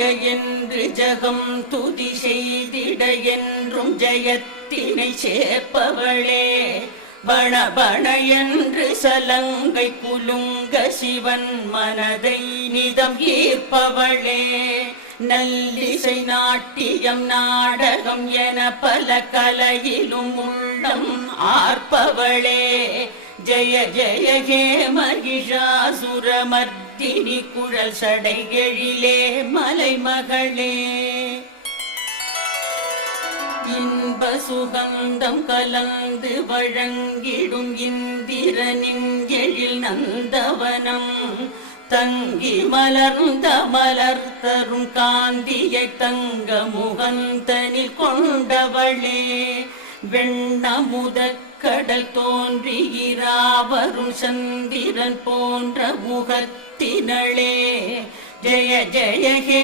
ஜெய என்று ஜகம் துதி செய்திட என்றும் ஜெயத்தினை சேர்ப்பவளே. பண பண என்று சலங்கை குலுங்க சிவன் மனதை நிதம் ஈர்ப்பவளே. நல்லிசை நாட்டியம் நாடகம் என பல கலையிலும் உள்ளம் ஆர்ப்பவளே. ஜய ஜய ஹே மகிஷாசுரமர்த்தினி குழல் சடை மலை மகளே. இன்ப சுகந்தம் கலந்து வழங்கிடும் இந்திரனின் எழில் நந்தவனம். தங்கி மலர்ந்த மலர் தரும் காந்தியை தங்க முகந்தனில் கொண்டவளே. வெண்ணமுத கடல் தோன்றியிராவரும் சந்திரன் போன்ற முகத்தினளே. ஜெய ஜெய ஹே.